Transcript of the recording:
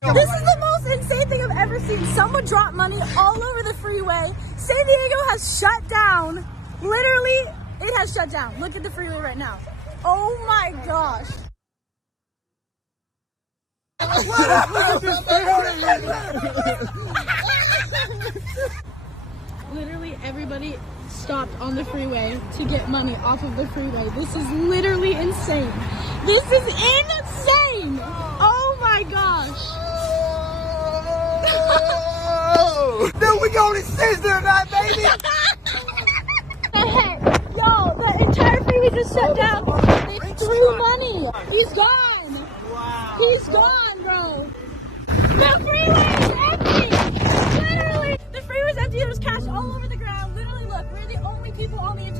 This is the most insane thing I've ever seen. Someone dropped money all over the freeway. San Diego has shut down. Literally, it has shut down. Look at the freeway right now. Oh my gosh. Literally everybody stopped on the freeway to get money off of the freeway. This is literally insane. This is insane. Oh my gosh. Then we going to Sizzler tonight, baby. Yo, the entire freeway just shut down. They threw money. He's gone. Wow. He's gone, bro. The freeway is empty. Literally, the freeway was empty. There was cash all over the ground. Literally, look, we're the only people on the entire